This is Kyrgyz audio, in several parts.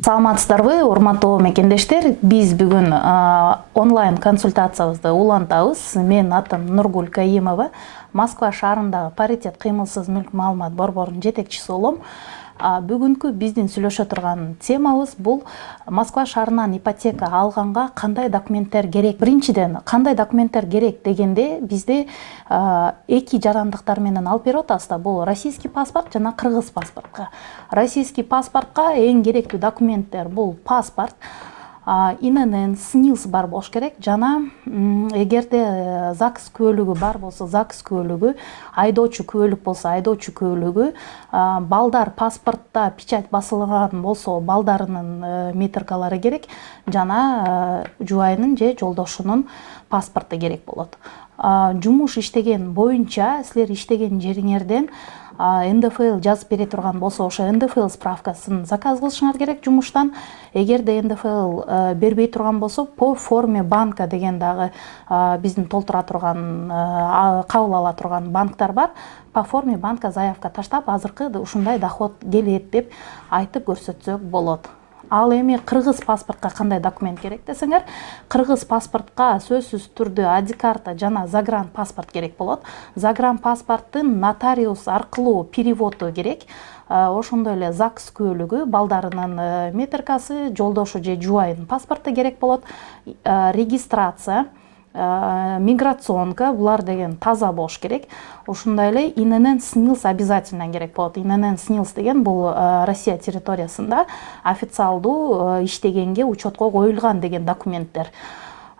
Саламатсыздарбы, урматтуу мекендештер. Биз бүгүн онлайн консультациябызды улантабыз. Мен атым Нургуль Каимова, Москва шаарындагы паритет кыймылсыз мүлк маалымат борборунун жетекчиси болом. Бүгүнкү биздин сүйлөшө турган темабыз бул Москва шаарынан ипотека алганга кандай документтер керек. Биринчиден, кандай документтер керек дегенде бизде эки жарандыктар менен алып берип атабыз да. Бул российский паспорт жана кыргыз паспортко. Российский паспортко эң керектүү документтер бул паспорт, ИНН, СНИЛС бар болуш керек, жана эгерде ЗАГС күбөлүгү бар болсо ЗАГС күбөлүгү, айдоочу күбөлүк болсо айдоочу күбөлүгү, балдар паспортто печать басылган болсо балдарынын метрикалары керек, жана жубайынын же жолдошунун паспорту керек болот. Жумуш иштеген боюнча силер иштеген жериңерден НДФЛ жазып бере турган болсо, ошо НДФЛ справкасын заказ кылышыңар керек жумуштан. Эгерде НДФЛ бербей турган болсо, по форме банка деген дагы биздин толтура турган, кабыл ала турган банктар бар. По форме банка заявка таштап, азыркы ушундай доход келет деп айтып көрсөтсөк болот. Ал эми кыргыз паспортко кандай документ керек десеңер, кыргыз паспортко сөзсүз түрдө ID карта жана загран паспорт керек болот. Загран паспорттун нотариус аркылуу переводу керек. Ошондой эле ЗАГС күбөлүгү, балдарынын метрикасы, жолдошу же жубайынын паспорту керек болот. Регистрация, миграционка, булар деген таза болуш керек. Ошондой эле ИНН, СНИЛС обязательно керек болот. ИНН, СНИЛС деген бул Россия территориясында официалдуу иштегенге учетко коюлган деген документтер.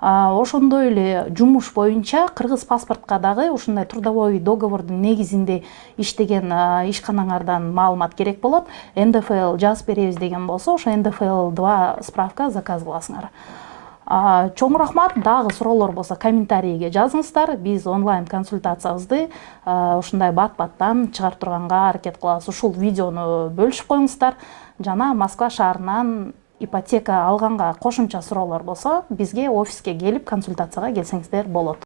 Ошондой эле жумуш боюнча кыргыз паспортко дагы ушундай трудовой договордун негизинде иштеген ишканаңардан маалымат керек болот. НДФЛ жазып беребиз деген болсо, ошо НДФЛ 2 справка заказ кыласыңар. Чоң рахмат. Дагы суроолор болсо комментарийге жазыңыздар. Биз онлайн консультациябызды ушундай бат-баттан чыгарып турганга аракет кылабыз. Ушул видеону бөлүшүп коюңуздар. Жана Москва шаарынан ипотека алганга кошумча суроолор болсо, бизге офиске келип консультацияга келсеңиздер болот.